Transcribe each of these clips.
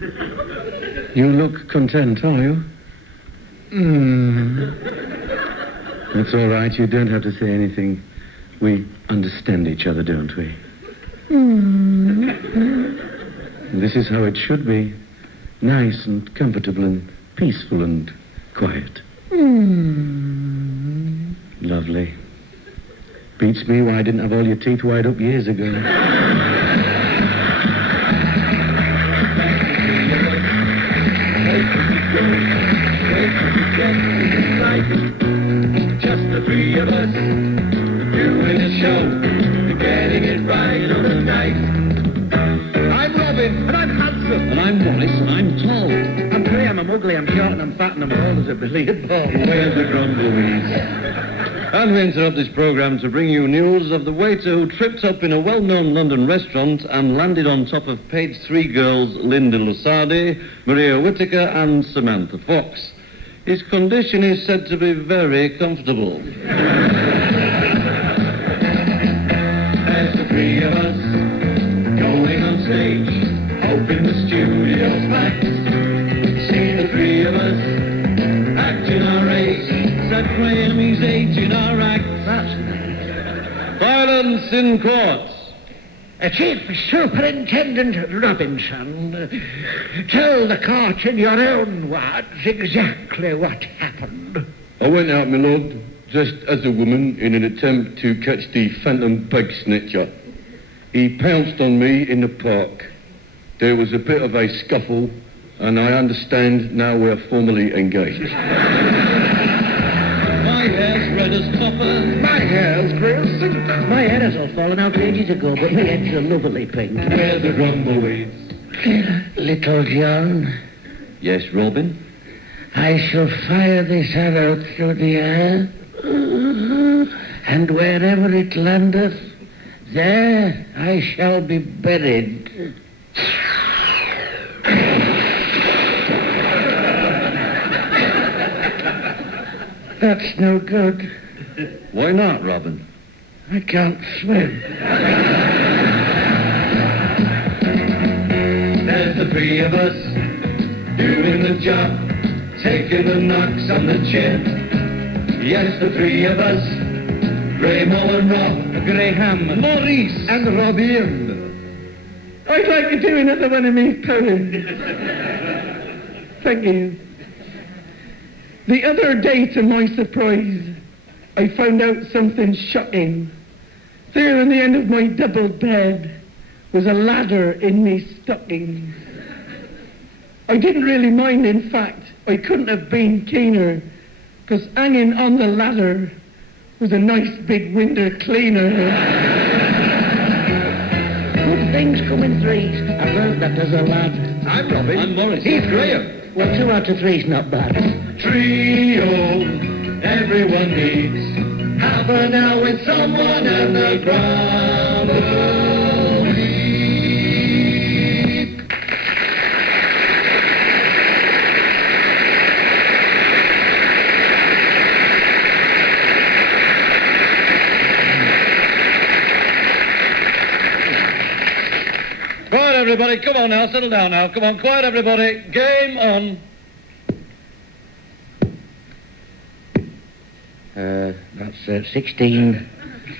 You look content, are you? That's all right. You don't have to say anything. We understand each other, don't we? This is how it should be. Nice and comfortable and peaceful and quiet. Lovely. Beats me why I didn't have all your teeth wired up years ago. Just the three of us doing a show, getting it right on the night. I'm Robin, and I'm handsome. And I'm Maurice, and I'm tall. I'm Graham, I'm ugly, I'm short, and I'm fat, and I'm bald as a billiard ball. Where's the Grumbleweeds? And we interrupt this programme to bring you news of the waiter who tripped up in a well-known London restaurant and landed on top of page 3 girls Linda Lusardi, Maria Whittaker and Samantha Fox. His condition is said to be very comfortable. There's the three of us going on stage, hoping the studio's packed. See the three of us acting our age. Said Graham, he's aging our act. Silence in court. Chief Superintendent Robinson, tell the court in your own words exactly what happened. I went out, my lord, dressed as a woman in an attempt to catch the phantom bag snatcher. He pounced on me in the park. There was a bit of a scuffle, and I understand now we're formally engaged. My hair's red as copper. My hair's grey as silk. My hair has all fallen out ages ago, but my head's a lovely pink. Where's the Grumbleweeds? Little John, Yes, Robin? I shall fire this arrow through the air, and wherever it landeth, there I shall be buried. That's no good. Why not, Robin? I can't swim. There's the three of us doing the job, taking the knocks on the chin. Yes, the three of us, Graham and Rob, Graham, Maurice, and Robin. I'd like to do another one of me poems. Thank you. The other day, to my surprise, I found out something shocking. There in the end of my double bed was a ladder in me stockings. I didn't really mind, in fact. I couldn't have been keener, because hanging on the ladder was a nice big window cleaner. Good things come in threes. I learned that as a lad. I'm Robin. I'm Maurice. He's Graham. Well, 2 out of 3's not bad. Trio, everyone needs half an hour with someone and the Grumbleweeds. Quiet, everybody. Come on now. Settle down now. Come on. Quiet, everybody. Game on. That's 16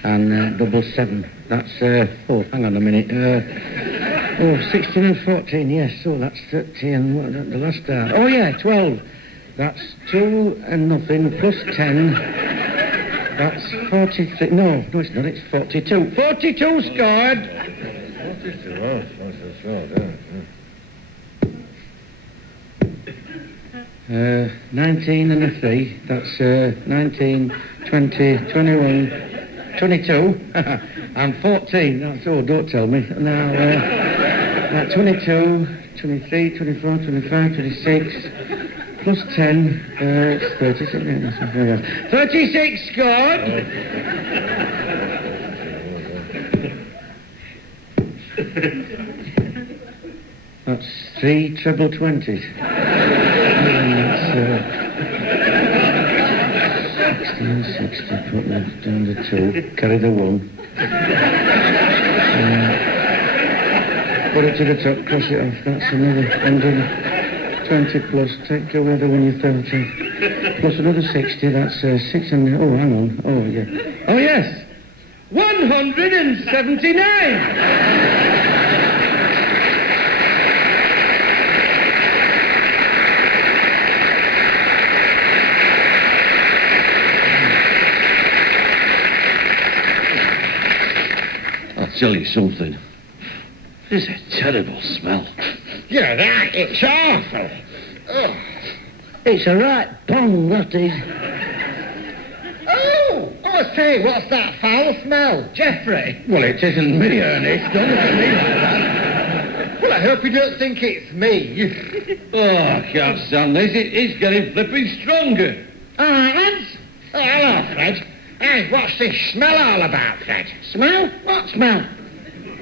and double 7. That's, hang on a minute. 16 and 14, yes. Oh, that's 30 and what, the last hour. Oh, yeah, 12. That's 2 and nothing plus 10. That's 43. No, it's not. It's 42. 42 scored. 42, oh, that's right, yeah. 19 and a 3. That's 19, 20, 21, 22, and 14. That's all, don't tell me. Now, 22, 23, 24, 25, 26, plus 10, it's 36. 36 scored! That's 3 treble 20s. That's 16, 60, put that down to 2, carry the 1. Put it to the top, cross it off. That's another 120 plus. Take away the one you 30. Plus another 60. That's 6 and... Oh, hang on. Oh, yeah. Oh, yes. 179! I'll tell you something. This is a terrible smell. You're right, it's awful. Oh. It's a right bong, that is. Oh, say, what's that foul smell? Jeffrey? Well, it isn't me, Ernest. Don't look at me like that. Well, I hope you don't think it's me. Oh, I can't stand this. It's getting flipping stronger. All right, lads. Oh, hello, Fred. Hey, what's this smell all about, Fred? Smell? What smell?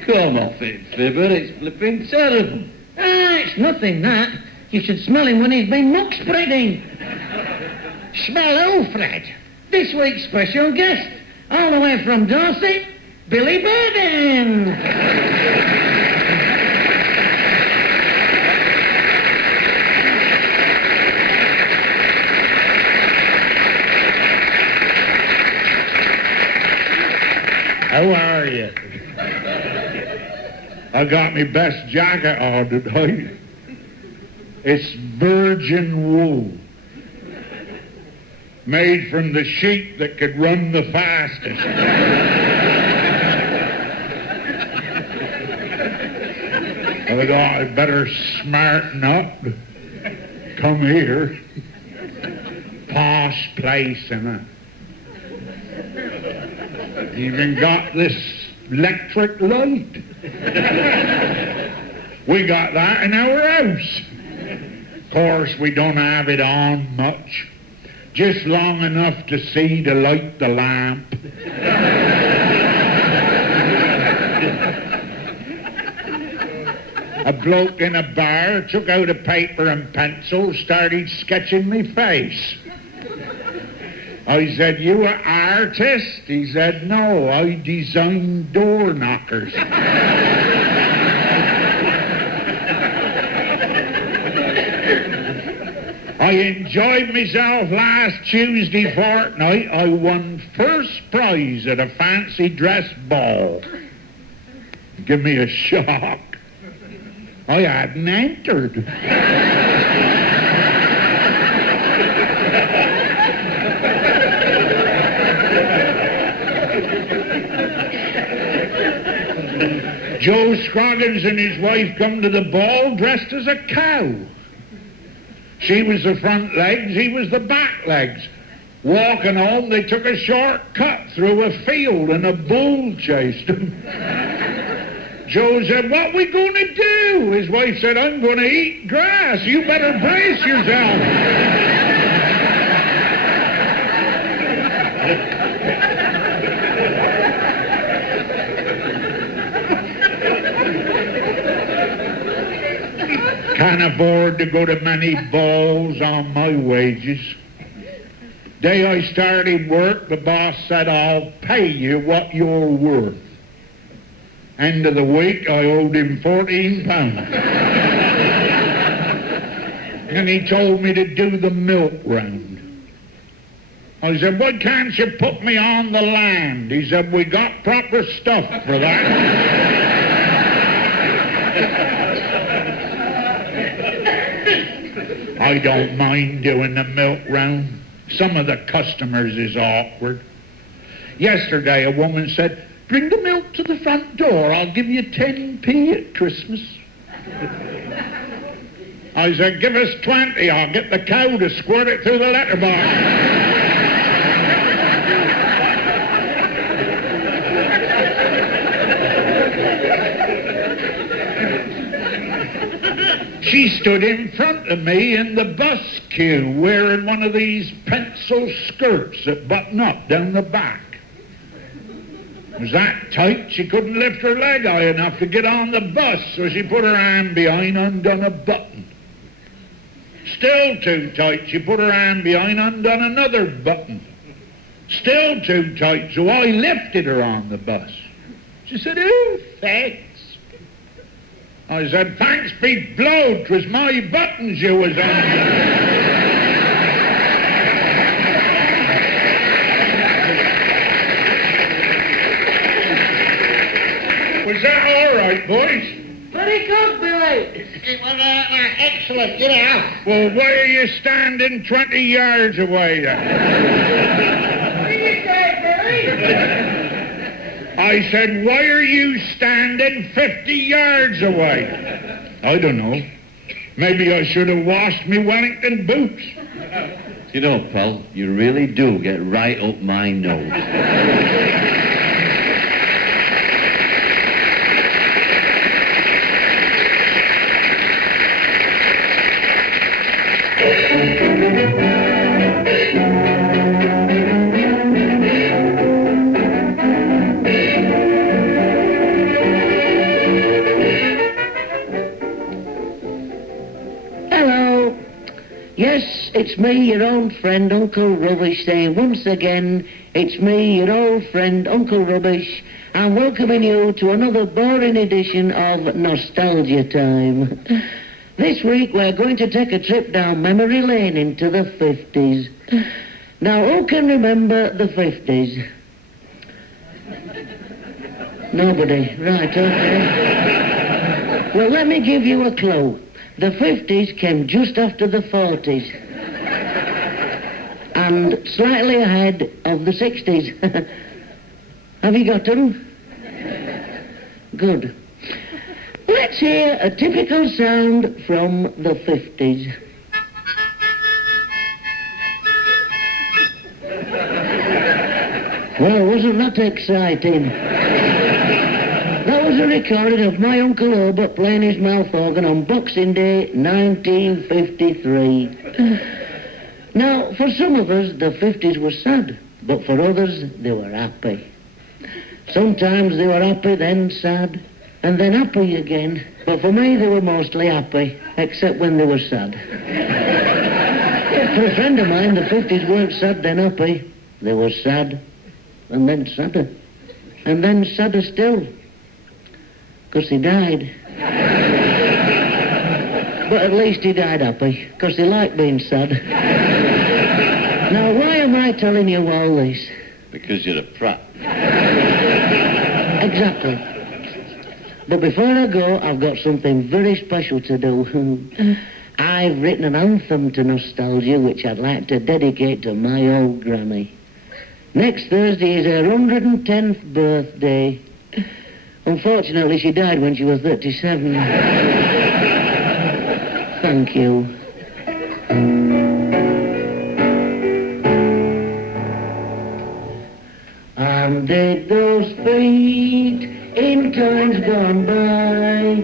Come off it, Fibber. It's flipping terrible. Ah, it's nothing, that. You should smell him when he's been muck spreading. Smell who, Fred? This week's special guest, all the way from Dorset, Billy BRABEN. How are you? I got my best jacket on tonight. It's virgin wool. Made from the sheep that could run the fastest. I thought I'd better smarten up. Come here. Posh place, innit? Even got this electric light. We got that in our house. Of course, we don't have it on much. Just long enough to see to light the lamp. A bloke in a bar took out a paper and pencil, started sketching me face. I said, "You an artist?" He said, "No, I design door knockers." I enjoyed myself last Tuesday fortnight. I won first prize at a fancy dress ball. Give me a shock. I hadn't entered. Joe Scroggins and his wife come to the ball dressed as a cow. She was the front legs, he was the back legs. Walking home, they took a short cut through a field and a bull chased them. Joe said, "What we going to do?" His wife said, "I'm going to eat grass. You better brace yourself." Can't afford to go to many balls on my wages. Day I started work, the boss said, "I'll pay you what you're worth." End of the week, I owed him £14. And he told me to do the milk round. I said, "Why can't you put me on the land?" He said, "We got proper stuff for that." I don't mind doing the milk round. Some of the customers is awkward. Yesterday a woman said, "Bring the milk to the front door. I'll give you 10p at Christmas." I said, "Give us 20. I'll get the cow to squirt it through the letterbox." She stood in front of me in the bus queue wearing one of these pencil skirts that button up down the back. It was that tight she couldn't lift her leg high enough to get on the bus, so she put her hand behind, undone a button. Still too tight, she put her hand behind, undone another button. Still too tight, so I lifted her on the bus. She said, "Oh, thanks." I said, thanks be blowed, 'twas my buttons you was on. Was that all right, boys? Very good, Billy. It was excellent, you know. Well, why are you standing 20 yards away then? What did you say, Billy? I said, why are you standing 50 yards away? I don't know. Maybe I should have washed me Wellington boots. You know, pal, you really do get right up my nose. Yes, it's me, your old friend, Uncle Rubbish, saying once again, it's me, your old friend, Uncle Rubbish, and welcoming you to another boring edition of Nostalgia Time. This week we're going to take a trip down memory lane into the 50s. Now, who can remember the 50s? Nobody. Right, okay. Well, let me give you a clue. The 50s came just after the 40s and slightly ahead of the 60s. Have you got them? Good. Let's hear a typical sound from the 50s. Well, wasn't that exciting? That was a recording of my Uncle Albert playing his mouth organ on Boxing Day, 1953. Now, for some of us, the 50s were sad, but for others, they were happy. Sometimes they were happy, then sad, and then happy again. But for me, they were mostly happy, except when they were sad. For a friend of mine, the 50s weren't sad, then happy. They were sad, and then sadder, and then sadder still. Because he died. But at least he died happy, because he liked being sad. Now, why am I telling you all this? Because you're a prat. Exactly. But before I go, I've got something very special to do. I've written an anthem to nostalgia, which I'd like to dedicate to my old granny. Next Thursday is her 110th birthday. Unfortunately, she died when she was 37. Thank you. And did those feet in times gone by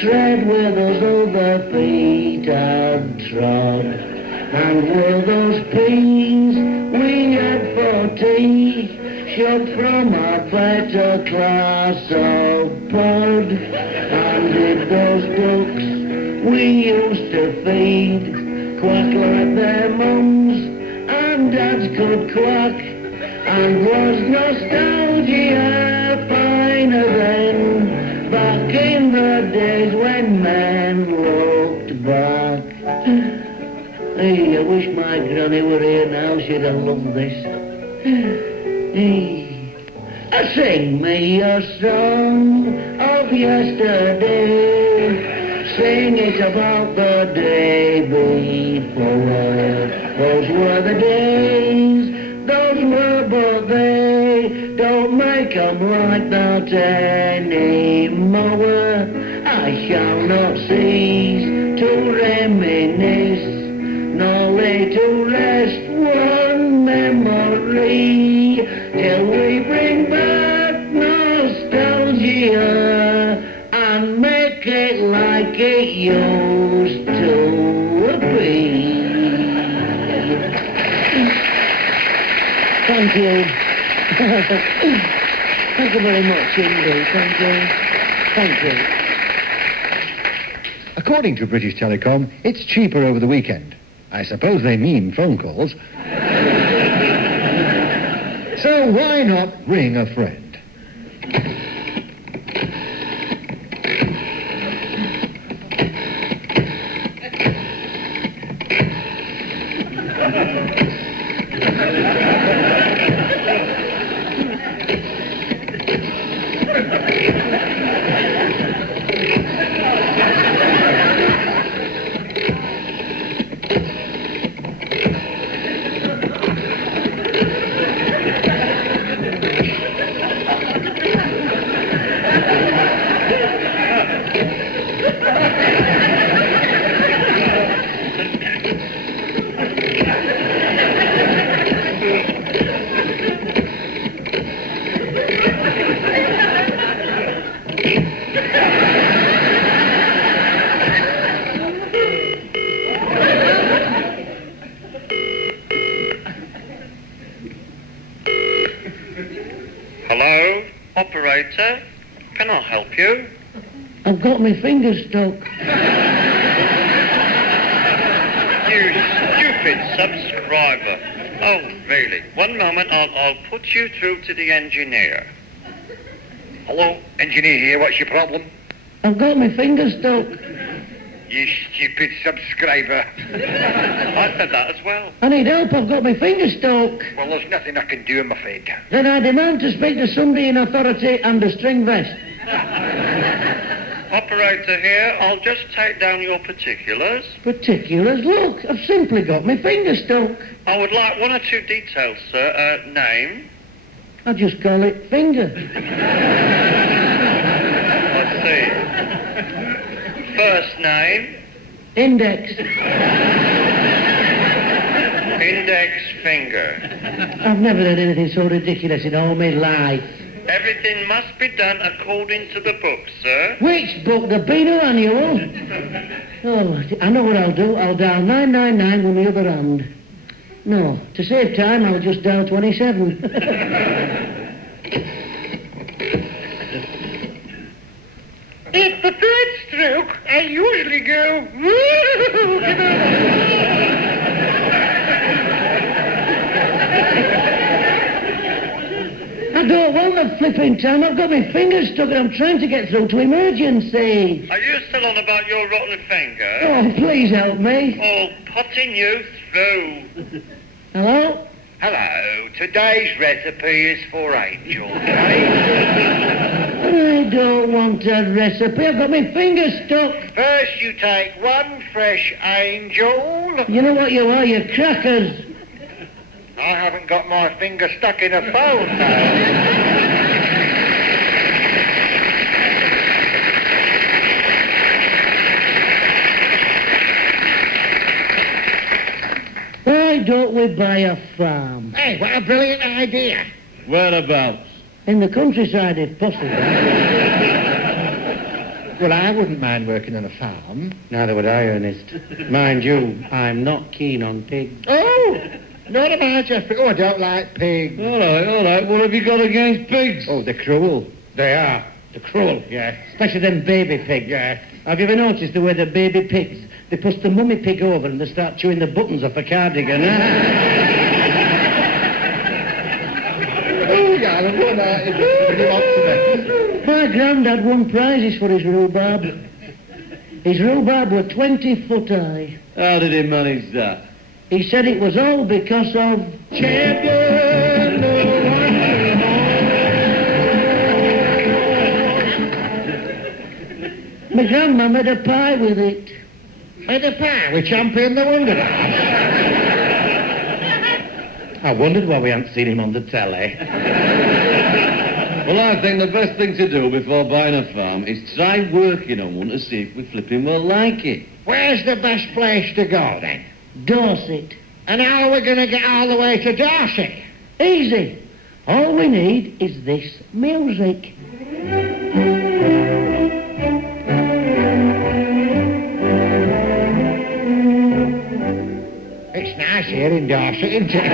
tread where those other feet had trod? And were those peas we had for tea shoved from our better class of pod? And did those ducks we used to feed quack like their mums and dads could quack? And was nostalgia finer then, back in the days when men looked back? Hey, I wish my granny were here now, she'd have loved this. Hey, sing me a song of yesterday, sing it about the day before. Those were the days, those were but they don't make 'em like that anymore. I shall not cease to reminisce, nor lay to rest one memory, till we bring back nostalgia and make it like it used to be. Thank you. Thank you very much indeed. Thank you. Thank you. According to British Telecom, it's cheaper over the weekend. I suppose they mean phone calls. So why not ring a friend? Hello, operator. Can I help you? I've got my finger stuck. You stupid subscriber. Oh, really? One moment, I'll put you through to the engineer. Hello, engineer here, what's your problem? I've got my finger stuck. You stupid subscriber. I said that as well. I need help, I've got my finger stuck. Well, there's nothing I can do, I'm afraid. Then I demand to speak to somebody in authority and a string vest. Operator here, I'll just take down your particulars. Particulars? Look, I've simply got my finger stuck. I would like one or two details, sir. Name. I just call it finger. Let's see. First name. Index. Index finger. I've never had anything so ridiculous in all my life. Everything must be done according to the book, sir. Which book? The Beano Annual? Oh, I know what I'll do. I'll dial 999 with my other hand. No, to save time, I'll just dial 27. If the third stroke, I usually go... I don't want the flipping time. I've got my fingers stuck and I'm trying to get through to emergency. Are you still on about your rotten finger? Oh, please help me. Oh, putting you through. Hello? Hello, today's recipe is for Angel, okay? I don't want a recipe. I've got my fingers stuck. First you take one fresh Angel. You know what you are, you crackers. I haven't got my finger stuck in a phone now. Why don't we buy a farm? Hey, what a brilliant idea. Whereabouts? In the countryside, if possible. Well, I wouldn't mind working on a farm. Neither would I, Ernest. Mind you, I'm not keen on pigs. Oh, not am I, Geoffrey. Oh, I don't like pigs. All right. What have you got against pigs? Oh, they're cruel. They are. They're cruel. Yes. Especially them baby pigs. Yes. Have you ever noticed the way the baby pigs, they push the mummy pig over and they start chewing the buttons off a cardigan? Oh, yeah, I've run out. It's pretty hot today. My granddad won prizes for his rhubarb. His rhubarb were 20 foot high. How did he manage that? He said it was all because of champion. My grandma made a pie with it. Made a pie with Champion the Wonder. I wondered why we hadn't seen him on the telly. Well, I think the best thing to do before buying a farm is try working on one to see if we flipping will like it. Where's the best place to go, then? Dorset. And how are we going to get all the way to Dorset? Easy. All we need is this music. It's nice here in Dorset, isn't it?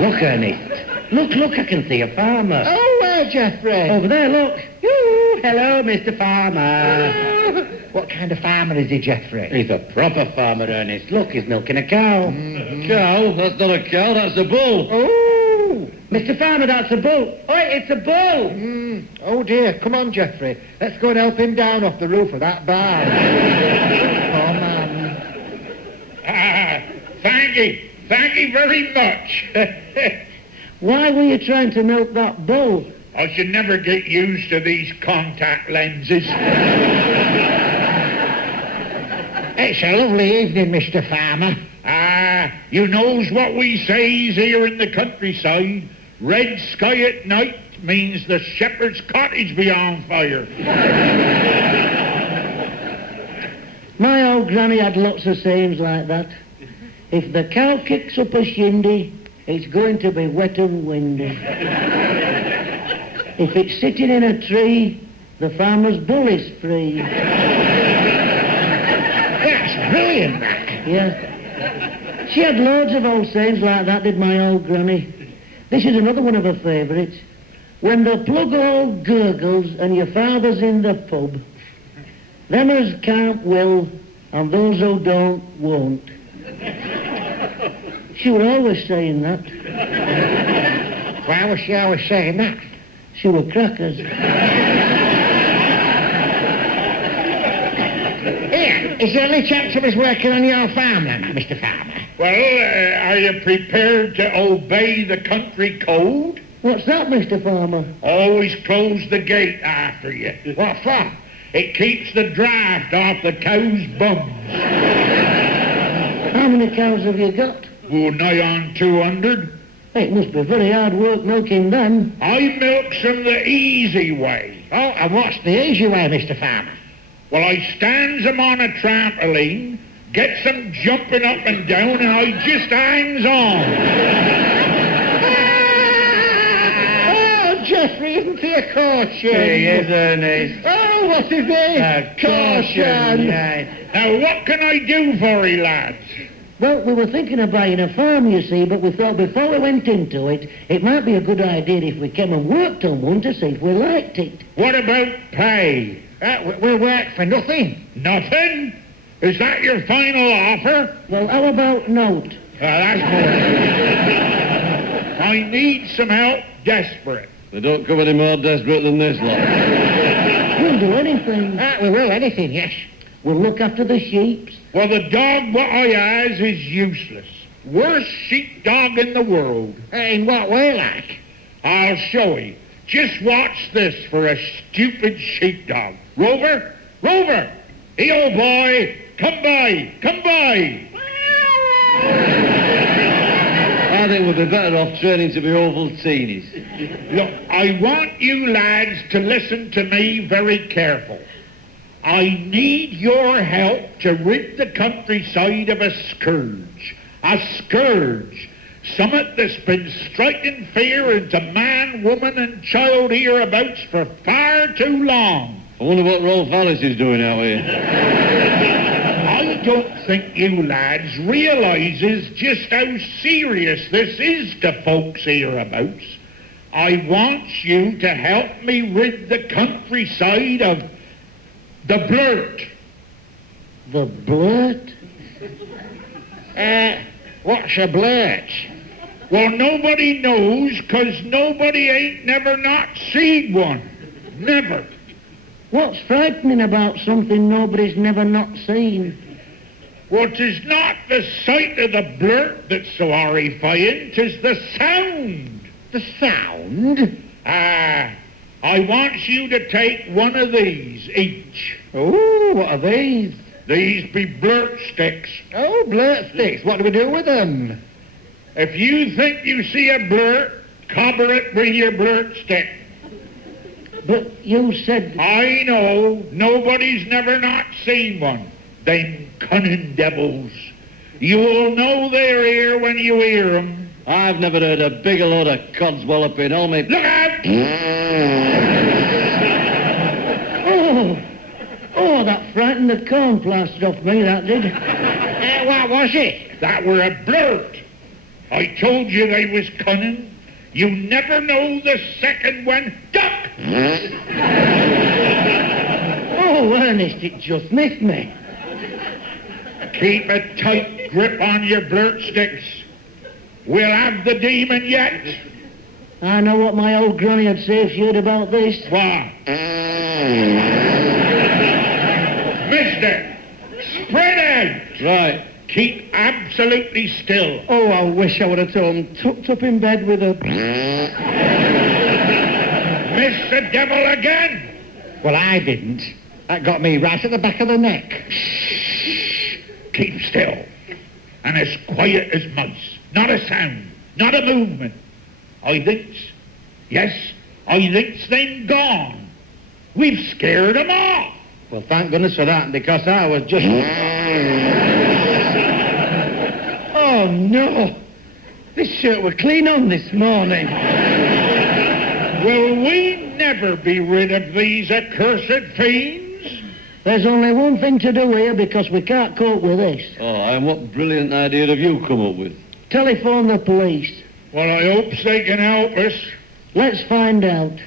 Look, Ernest. Look, I can see a farmer. Oh, where, Geoffrey? Over there, look. Yoo, hello, Mr. Farmer. What kind of farmer is he, Geoffrey? He's a proper farmer, Ernest. Look, he's milking a cow. Cow? That's not a cow, that's a bull. Oh! Mr. Farmer, that's a bull. Oi, it's a bull. Oh, dear. Come on, Geoffrey. Let's go and help him down off the roof of that barn. Oh, man. Thank you very much. Why were you trying to milk that bull? I should never get used to these contact lenses. It's a lovely evening, Mr. Farmer. You knows what we says here in the countryside. Red sky at night means the shepherd's cottage be on fire. My old granny had lots of sayings like that. If the cow kicks up a shindy, it's going to be wet and windy. If it's sitting in a tree, the farmer's bull is free. That's brilliant, that. Yeah. She had loads of old sayings like that, did my old granny. This is another one of her favourites. When the plug hole gurgles and your father's in the pub, them as can't will, and those who don't won't. She was always saying that. Why was she always saying that? She were crackers. Here, is there any chance of us working on your farm then, Mr. Farmer? Well, are you prepared to obey the country code? What's that, Mr. Farmer? Always close the gate after you. What for? It keeps the draft off the cow's bums. How many cows have you got? Oh, nigh on 200. It must be very hard work milking them. I milks them the easy way. Oh, and what's the easy way, Mr. Farmer? Well, I stands them on a trampoline, gets them jumping up and down, and I just hangs on. Oh, Geoffrey, isn't he a caution? He is, Ernest. Oh, what is it? Caution. Now, what can I do for you, lads? Well, we were thinking of buying a farm, you see, but we thought before we went into it, it might be a good idea if we came and worked on one to see if we liked it. What about pay? We'll work for nothing. Nothing? Is that your final offer? Well, how about note? That's more. I need some help desperate. They don't come any more desperate than this lot. We'll do anything. We will, anything, yes. We'll look after the sheep. Well, the dog what I has is useless. Worst sheepdog in the world. In what way, like? I'll show you. Just watch this for a stupid sheepdog. Rover? Rover! Hey, old boy! Come by! Come by! I think we'd be better off training to be Ovaltinis. Look, I want you lads to listen to me very careful. I need your help to rid the countryside of a scourge. A scourge. Summit that's been striking fear into man, woman and child hereabouts for far too long. I wonder what Rolf Harris is doing out here. I don't think you lads realises just how serious this is to folks hereabouts. I want you to help me rid the countryside of the Blurt. The Blurt? What's a blurt? Well, nobody knows, 'cause nobody ain't never not seen one. Never. What's frightening about something nobody's never not seen? Well, 'tis not the sight of the Blurt that's so horrifying, 'tis the sound. The sound? I want you to take one of these each. Oh, what are these? These be Blurt sticks. Oh, blurt sticks. What do we do with them? If you think you see a Blurt, cover it with your Blurt stick. But you said... I know. Nobody's never not seen one. Them cunning devils. You'll know they're here when you hear 'em. I've never heard a bigger load of codswalloping. All me... Look out! Oh, that frightened the corn plaster off me, that did. What was it? That were a Blurt. I told you they was cunning. You never know the second one. Duck! Oh, Ernest, it just missed me. Keep a tight grip on your Blurt sticks. We'll have the demon yet. I know what my old granny had say if she heard about this. What? Mister, spread out. Right. Keep absolutely still. Oh, I wish I would have told him. Tucked up in bed with a... Miss the devil again? Well, I didn't. That got me right at the back of the neck. Keep still. And as quiet as mice. Not a sound. Not a movement. I thinks. Yes, I thinks them gone. We've scared them off. Well, thank goodness for that, because I was just... Oh, no. This shirt was clean on this morning. Will we never be rid of these accursed fiends? There's only one thing to do here because we can't cope with this. Oh, and what brilliant idea have you come up with? Telephone the police. Well, I hope they can help us. Let's find out.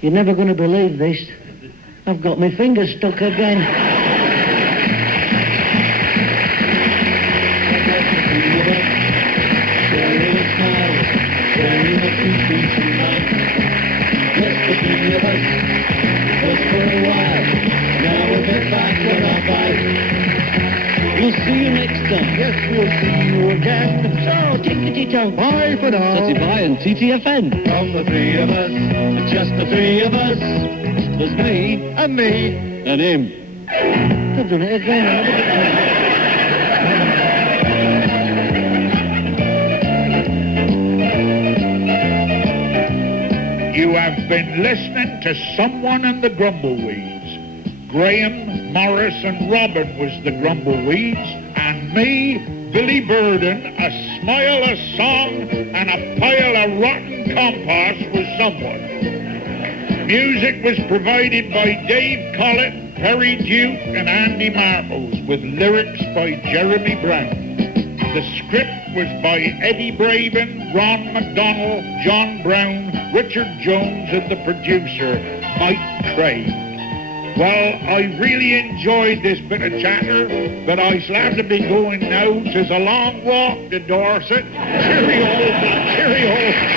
You're never going to believe this. I've got my fingers stuck again. We'll see you next time. Yes, we'll see you again. So, tickety-tock. Bye for now. Tatty bye and TTFN. From the three of us, just the three of us, there's me And me. and him. I've done it again. You have been listening to Someone and the Grumbleweeds. Graham, Maurice and Robin was the Grumbleweeds, and me, Billy Burden, a smile, a song, and a pile of rotten compost was someone. Music was provided by Dave Collett, Perry Duke, and Andy Martles, with lyrics by Jeremy Brown. The script was by Eddie Braben, Ron McDonnell, John Brown, Richard Jones, and the producer, Mike Craig. Well, I really enjoyed this bit of chatter, but I shall have to be going now. 'Tis a long walk to Dorset. Cheerio, cheerio.